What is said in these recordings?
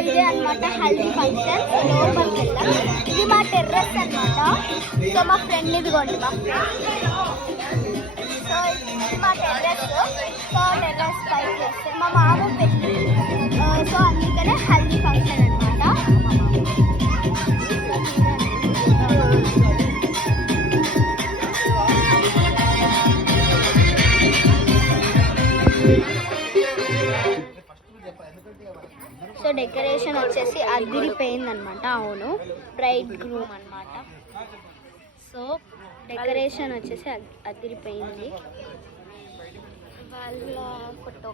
ఇదే అనమాట హల్దీ ఫంక్షన్. లోపలికి వెళ్దాం. ఇది మా టెర్రస్ అనమాట. సో మా ఫ్రెండ్ ఇదిగోండి మా ఫ్రెండ్. సో ఇది మా టెర్రస్. సో టెర్రస్ పైకి వస్తే మా మామ పెట్టి. సో అందుకనే హల్దీ ఫంక్షన్ అనమాట. సో డెకరేషన్ వచ్చేసి అదిరిపోయింది అనమాట. అవును, బ్రైడ్ గ్రూమ్ అనమాట. సో డెకరేషన్ వచ్చేసి అదిరిపోయింది. వాళ్ళ ఫోటో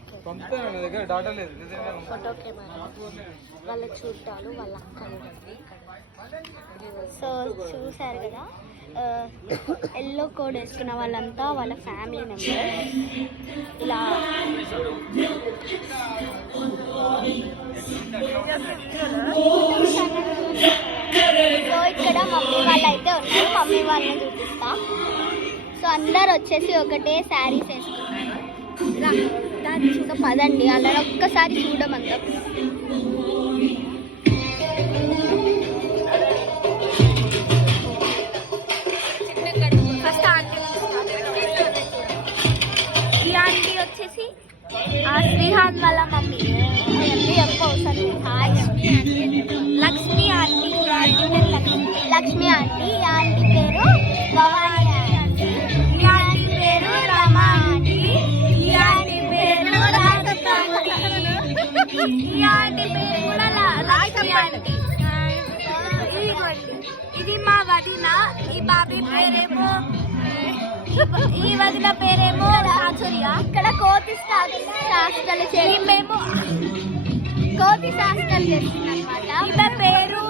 కెమెరా, వాళ్ళ చుట్టాలు, వాళ్ళ అక్కలు. సో చూసారు కదా, ఎల్లో కోడ్ వేసుకున్న వాళ్ళంతా వాళ్ళ ఫ్యామిలీ మెంబర్స్. ఇలా సో ఇక్కడ మమ్మీ వాళ్ళు అయితే ఉన్నారు. మమ్మీ వాళ్ళని చూపిస్తా. సో అందరు వచ్చేసి ఒకటే శారీస్ వేసుకున్నారు. ఇంకా పదండి అలా ఒక్కసారి చూడమంతా. ఫస్ట్ ఆంటీ, ఈ ఆంటీ వచ్చేసి శ్రీహాన్ వాళ్ళ mummy. Lakshmi aunty. Lakshmi aunty. ఈ ఆంటీ పేరు భవానీ ఆంటీ. ఈ ఆంటీ పేరు రమా ఆంటీ. ఈ ఆంటీ పేరు రాధక్క ఆంటీ. ఈ ఆంటీ పేరు కూడా లక్ష్మి ఆంటీ. ఇది మా వదిన. ఈ బాబీ పేరేమో, ఈ వదిన పేరేమో రాచూర్య. ఇక్కడ కోతి శాస్త్రాలు మేము కోతి శాస్త్రాలు చేస్తుందన్నమాట. ఇవ పేరు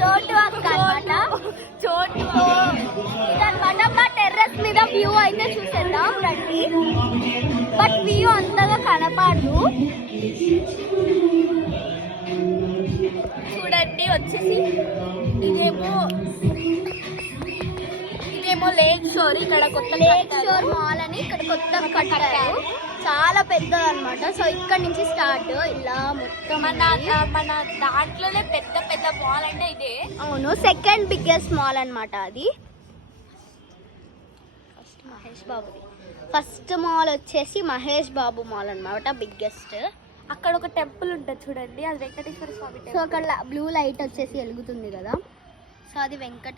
చోటు అక్క అనమాట. చోటు ఇదనమాట. మా టెర్రస్ మీద వ్యూ అయితే చూసేద్దాం రండి. బట్ వ్యూ అంతగా కనపడదు. చూడండి వచ్చేసి ఇదేమో లేక్ షోర్. ఇక్కడ కొత్త లేక్ షోర్ మాల్ అని ఇక్కడ కొత్త కట్టారు. చాలా పెద్దది అనమాట. సో ఇక్కడ నుంచి స్టార్ట్ ఇలా మొత్తం మన దాంట్లోనే పెద్ద పెద్ద మాల్ అంటే ఇదే. అవును, సెకండ్ బిగ్గెస్ట్ మాల్ అనమాట అది. ఫస్ట్ మహేష్ బాబుది. ఫస్ట్ మాల్ వచ్చేసి మహేష్ బాబు మాల్ అనమాట, బిగ్గెస్ట్. అక్కడ ఒక టెంపుల్ ఉంటుంది చూడండి, అది వెంకటేశ్వర స్వామి. సో అక్కడ బ్లూ లైట్ వచ్చేసి వెలుగుతుంది కదా. సో అది